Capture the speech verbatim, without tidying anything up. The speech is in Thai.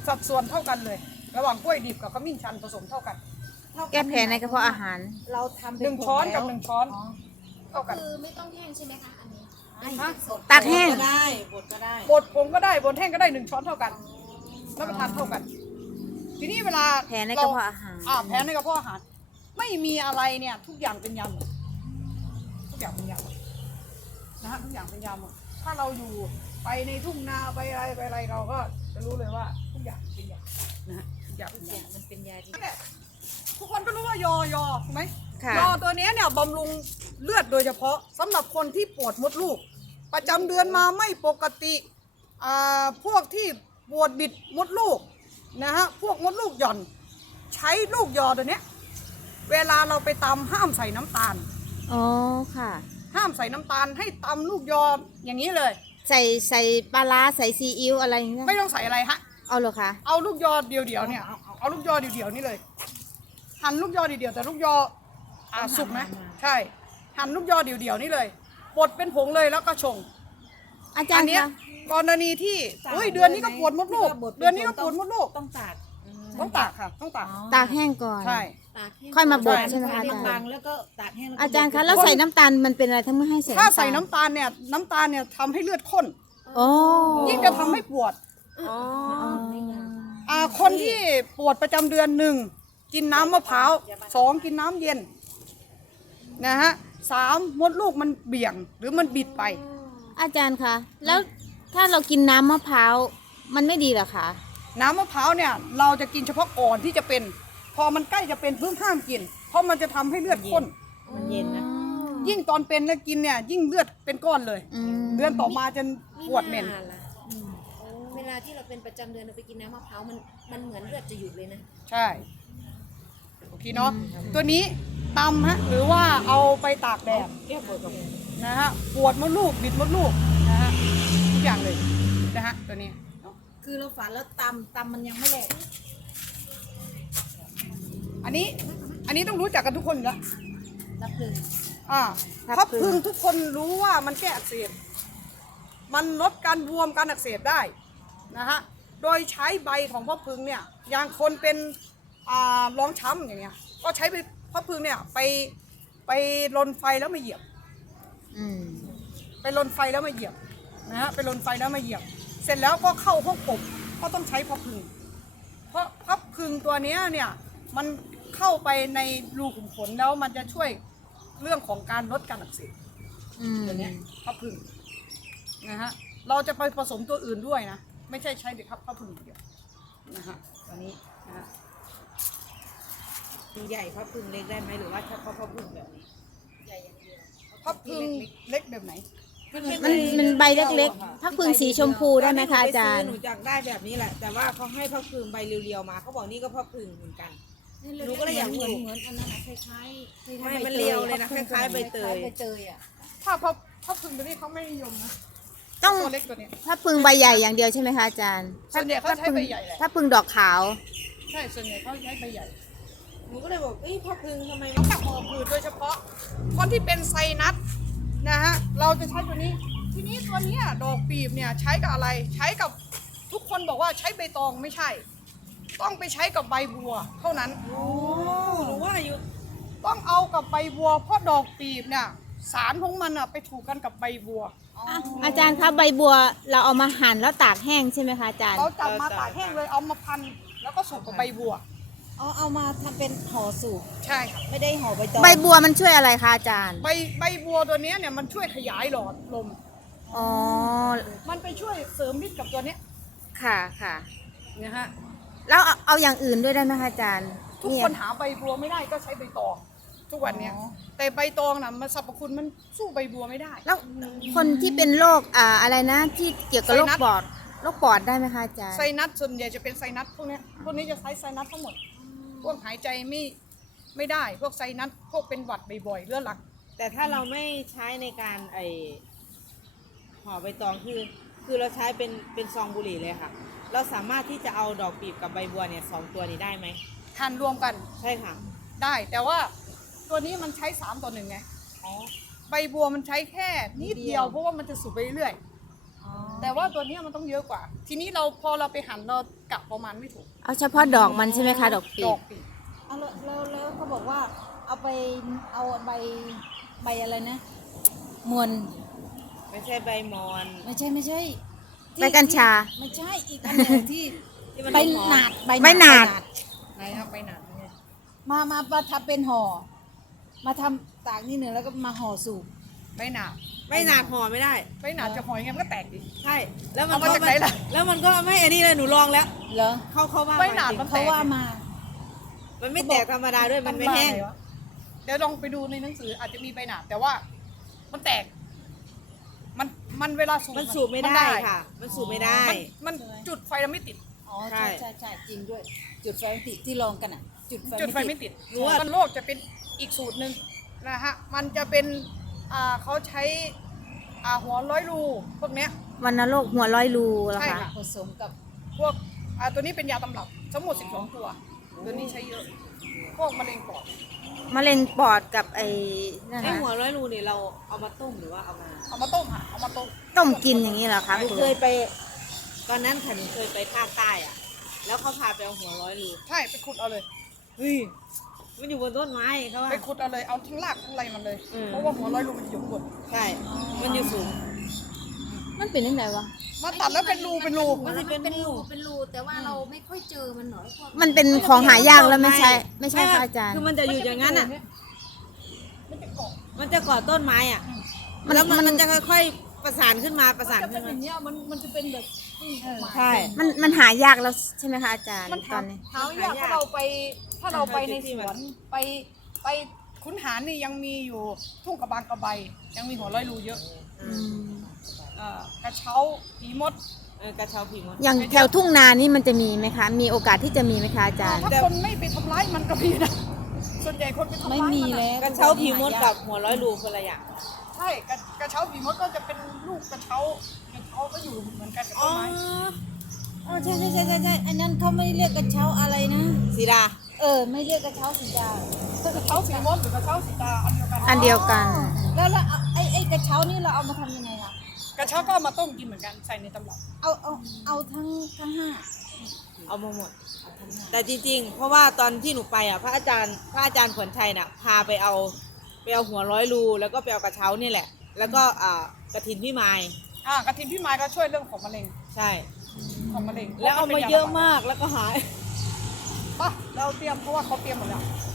สัดส่วนเท่ากันเลย ระหว่างกล้วยดิบกับขมิ้นชันผสมเท่ากันแก้แพ้ในกระเพาะอาหารเราทำหนึ่งช้อนกับหนึ่งช้อนเท่ากันคือไม่ต้องแห้งใช่ไหมคะอันนี้ฮะตากแห้งก็ได้บดก็ได้บดผงก็ได้บดแห้งก็ได้หนึ่งช้อนเท่ากันรับประทานเท่ากัน ทีนี้เวลาแพ้ในกระเพาะอาหารอ่าแพ้ในกระเพาะอาหาร ไม่มีอะไรเนี่ย ทุกอย่างเป็นยาหมดทุกอย่างเป็นยาหมดนะฮะทุกอย่างเป็นยาหมดถ้าเราอยู่ไปในทุ่งนาไปอะไรไปอะไรเราก็จะรู้เลยว่าทุกอย่างเป็นยานะฮะทุกอย่างเป็นยามันเป็นยาที่ทุกคนก็รู้ว่ายอยอถูกไหมค่ะยอตัวเนี้ยเนี่ยบำรุงเลือดโดยเฉพาะสำหรับคนที่ปวดมดลูก ประจำเดือนมาไม่ปกติอ่าพวกที่ปวดบิดมดลูกนะฮะพวกมดลูกหย่อนใช้ลูกยอตัวเนี้ยเวลาเราไปตำห้ามใส่น้ำตาลอ๋อค่ะห้ามใส่น้ำตาลให้ตำลูกยออย่างนี้เลยใส่ใส่ปลาร้าใส่ซีอิ๊วอะไรอย่างเงี้ยไม่ต้องใส่อะไรฮะเอาเหรอคะเอาลูกยอเดียวๆเนี่ยเอาเอาเอาลูกยอเดียวๆนี่เลย หั่นลูกยอเดียวๆแต่ลูกยออ่าสุกนะใช่ หั่นลูกยอเดียวๆนี่เลยบดเป็นผงเลยแล้วก็ชงอาจารอันย์เนี้ยคะกรณีที่เฮ้ยเดือนนี้ก็ปวดมดลูก เดือนนี้ก็ปวดมดลูกต้องตากต้องตากค่ะ ต้องตากตากแห้งก่อนใช่ตากแห้งค่อยมาบดใช่ใช่ไหมคะอาจารบางย์แล้วก็ตากแห้งอาจารย์คะแล้วใส่น้ำตาลมันเป็นอะไรทั้งไม่ให้ใส่ถ้าใส่น้ำตาลเนี่ยน้ำตาลเนี่ยทำให้เลือดข้นโอ้ยิ่งจะทำให้ปวดอ๋ออ่าคนที่ปวดประจำเดือนหนึ่งกินน้ำมะพร้าวสองกินน้ำเย็นนะฮะสามมดลูกมันเบี่ยงหรือมันบิดไปอาจารย์คะแล้วถ้าเรากินน้ำมะพร้าวมันไม่ดีเหรอคะน้ำมะพร้าวเนี่ยเราจะกินเฉพาะก่อนที่จะเป็น พอมันใกล้จะเป็นเพิ่งห้ามกิน เพราะมันจะทำให้เลือดข้นมันเย็นนะยิ่งตอนเป็นแล้วกินเนี่ยยิ่งเลือดเป็นก้อนเลยอืมเดือนต่อมาจะปวดเหม็นาล่ะเวลาที่เราเป็นประจำเดือนเราไปกินน้ำมะพร้าวมันมันเหมือนเลือดจะหยุดเลยนะใช่โอเคเนาะตัวนี้ตำฮะหรือว่าเอาไปตากแดดแก้ปวดกับนะฮะปวดมดลูกบิดมดลูกนะฮะทุกอย่างเลยนะฮะตัวนี้เนาะคือเราฝันแล้วตำตำมันยังไม่แหลกอันนี้อันนี้ต้องรู้จักกันทุกคนอยู่แล้วนับหนึ่งอ่าครับพับพึงทุกคนรู้ว่ามันแก้อักเสบมันลดการบวมการอักเสบได้นะฮะโดยใช้ใบของพับพึงเนี่ยอย่างคนเป็นอ่ารองช้ำอย่างเงี้ยก็ใช้ไปพับพึงเนี่ยไปไปลนไฟแล้วมาเหยียบอืมไปลนไฟแล้วมาเหยียบนะฮะไปลนไฟแล้วมาเหยียบ เสร็จแล้วก็เข้าห้องอบก็ต้องใช้พับพึง เพราะพับพึงตัวเนี้ยเนี่ยมันเข้าไปในรูขุมขนแล้วมันจะช่วยเรื่องของการลดการอักเสบอืมตัวเนี้ยพับพึงนะฮะเราจะไปผสมตัวอื่นด้วยนะไม่ใช่ใช้เด็กพับพับพึงอย่างเดียวนะฮะตัวนี้นะฮะใหญ่เพราะพึ่งเล็กได้ไหมหรือว่าเฉพาะเพราะพึ่งแบบนี้ใหญ่อย่างเดียวพับพึงเล็กแบบไหนมันมันใบเล็กๆพักพึงสีชมพูได้ไหมคะอาจารย์หนูอยากได้แบบนี้แหละ แต่ว่าเขาให้พักพึ่งใบเรียวๆมาเขาบอกนี่ก็พักพึ่งเหมือนกัน หนูก็เลยอยากเหมือนรู้เหมือนอันนั้นอะคล้ายๆคล้ายๆไม่ใบมันตเรียวเลยนะคล้ายๆใบเตยใบเตยอ่ะถ้าพับพับพึงตัวนี้เขาไม่นิยมนะต้องตัวเล็กตัวเนี้ยพักพึงใบใหญ่อย่างเดียวใช่ไหมคะอาจารย์ส่วนใหญ่เขาใช้ใบใหญ่แหละพักพึงดอกขาวใช่ส่วนใหญ่เขาใช้ใบใหญ่หนูก็เลยบอกเอ้ยพักพึ่งทำไมสำหรับหอบหืดโดยเฉพาะคนที่เป็นไซนัสนะฮะเราจะใช้ตัวนี้ ทีนี้ตัวเนี้ยดอกปีบเนี่ยใช้กับอะไรใช้กับทุกคนบอกว่าใช้ใบตองไม่ใช่ ต้องไปใช้กับใบบัว เท่านั้นโอ้หนูว่าอยู่ต้องเอากับใบบัวเพราะดอกปีบเนี่ยสารของมันอะไปถูกกันกับใบบัวอาจารย์คะใบบัวเราเอามาหั่นแล้วตากแห้งใช่ไหมคะอาจารย์เราจับมาตากแห้งเลยเอามาพันแล้วก็สูบกับใบบัวเอาเอามาทำเป็นห่อสูบใช่ค่ะไม่ได้ห่อใบตองใบบัวมันช่วยอะไรคะอาจารย์ใบใบบัวตัวเนี้ยเนี่ยมันช่วยขยายหลอดลมอ๋อมันไปช่วยเสริมฤทธิ์กับตัวเนี้ยค่ะค่ะนะฮะแล้วเอาเอาอย่างอื่นด้วยได้ไหมคะอาจารย์ทุกคนหาใบบัวไม่ได้ก็ใช้ใบตองทุกวันเนี้ยแต่ใบตองน่ะมันสรรพคุณมันสู้ใบบัวไม่ได้แล้วคนที่เป็นโรคอ่าอะไรนะที่เกี่ยวกับโรคไซนัสปอดโรคปอดได้ไหมคะอาจารย์ไซนัสส่วนใหญ่จะเป็นไซนัสพวกเนี้ยพวกนี้จะใช้ไซนัสทั้งหมด พวกหายใจไม่ไม่ได้ พวกไซนัสพวกเป็นหวัดบ่อยๆเรื้อรังแต่ถ้าเราไม่ใช้ในการไอห่อใบตองคือ คือเราใช้เป็นเป็นซองบุหรี่เลยค่ะ เราสามารถที่จะเอาดอกปีบกับใบบัวเนี่ยสองตัวนี้ได้ไหมทานรวมกันใช่ค่ะได้ แต่ว่าตัวนี้มันใช้สามต่อหนึ่งไงอ๋อใบบัวมันใช้แค่นิดเดียวนิดเดียวเพราะว่ามันจะสูบไปเรื่อยๆแต่ว่าตัวเนี้ยมันต้องเยอะกว่า ทีนี้เราพอเราไปหั่นเรากะประมาณไม่ถูกเอาเฉพาะดอกมันใช่ไหมคะดอกปีดบอกปีบเอาแล้วแล้วแล้วเขาบอกว่าเอาไปเอาใบใบอะไรนะมวนไม่ใช่ใบมอนไม่ใช่ไม่ใช่ที่ใบกัญชาที่ไม่ใช่อีกอันหนึ่งที่ที่มันใบหอมหนาดใบหนาดไหนครับไปหนาดยังไงมามามาทำเป็นห่อมาทำตากนี่หนึ่งแล้วก็มาห่อสูบใบหนาดไม่หนาดห่อไม่ได้ใบหนาดจะหอยยังไงมันก็แตกดิใช่ แล้วมันเอามาจากไหนล่ะแล้วมันก็ไม่อันนี้เลยหนูลองแล้วเหรอเขาเขาว่าใบหนาดจริงมันเขาว่ามามันไม่แตกธรรมดาด้วยมันไม่แห้งตำราหนวะเดี๋ยวลองไปดูในหนังสืออาจจะมีใบหนาดแต่ว่า มันแตก มันมันเวลาสูบมันสูบไม่ได้ค่ะ มันสูบไม่ได้มันมันจุดไฟแล้วไม่ติดอ๋อใช่ใช่ใช่ใช่จริงด้วย จุดไฟไม่ติดที่ลองกันอ่ะ จุดไฟจุดไฟไม่ไม่ติดติดรู้ว่ามันโลกจะเป็นอีกสูตรหนึ่งนะฮะ มันจะเป็นอ่าเขาใช้อ่าหัวร้อยรูพวกเนี้ยวันนโรคหัวร้อยรูเหรอใช่คะค่ะผสมกับพวกอ่าตัวนี้เป็นยาตำรับทั้งหมดสิบสองตัว ตัวนี้ใช้เยอะ พวกมะเร็งปอดมะเร็งปอดกับไอ้นั่นไอนะหัวร้อยรูนี่เราเอามาต้มหรือว่าเอามาเอามาต้มค่ะเอามาต้มต้มกินอย่างนี้เหรอคะหนูเคยไป ตอนนั้นค่ะหนูเคยไปภาคใต้อ่ะ แล้วเขาพาไปเอาหัวร้อยรูใช่ไปขุดเอาเลยเฮ้ยมันอยู่บนต้นไม้เขาว่าไปขุดเอาเลยเอาทั้งรากทั้งอะไรมันเลยอืมเพราะว่าหัวร้อยรูมันอยู่ข้างบนใช่ มันอยู่สูงมันเป็นยังไงวะมาตัดแล้วเป็นรูเป็นรูมันจะเป็นเป็นรูรูเป็นรูแต่ว่าเราไม่ค่อยเจอมันหน่อยพวกมันเป็นของหายากแล้วไม่ใช่ ไม่ใช่ค่ะอาจารย์คือมันจะอยู่อย่างนั้นอ่ะมันจะเกาะมันจะเกาะต้นไม้อ่ะมันแล้วมันมันมันจะค่อยๆประสานขึ้นมาประสานมันจะเป็ขึ้นนอมาย่างเงี้ยมันมันจะเป็นแบบอืมใช่มันมันหายากแล้วใช่ไหมคะอาจารย์มันตอนนี้หายากถ้าเราไปถ้าเราไปในสวนไปไปขุนหารนี่ยังมีอยู่ทุ่งกระบางกระใบ ยังมีหัวร้อยรูเยอะอืมเอ่อกระเช้าผีมดเออกระเช้าผีมดอย่างแถวทุ่งนานี่มันจะมีไหมคะ มีโอกาสที่จะมีไหมคะอาจารย์ถ้าคนไม่ไปทำร้ายมันก็มีนะส่วนใหญ่คนไปทำไม่ร้ายมีนอะแล้วกระเช้าผีมดกับหัวร้อยรูคนละอย่างใช่กระกระเช้าผีมดก็จะเป็นลูกกระเช้ากระเช้าก็อยู่เหมือนกันกับอ๋ต้อนไม้อ๋อใช่ใช่ใช่ใช่ใช่อันนั้นเขาไม่เรียกกระเช้าอะไรนะสีดาเออ ไม่เรียกกระเช้าสีดากระเช้าสีมดหรือกระเช้าสีตาอันเดียวกันอันเดียวกันแล้วแล้วเอาไอ้ไอ้กระเช้านี่เราเอามาทำยังไงล่ะกระเช้าก็เอามาต้มกินเหมือนกันใส่ในตำรับเอาเอาเอาทั้งทั้งห้าเอามาหมด แต่จริงๆ เพราะว่าตอนที่หนูไปอ่ะพระอาจารย์พระอาจารย์ขวัญชัยน่ะ พาไปเอาไปเอาหัวร้อยรูแล้วก็ไปเอากระเช้านี่แหละ แล้วก็อ่ากระถินพี่ไม้อ่ากระทินพี่ไม้ก็ช่วยเรื่องของมะเร็งใช่ของมะเร็งแล้วเอามาเยอะมากแล้วก็หายป่ะเราเตรียมเพราะว่าเขาเตรียมหมดแล้ว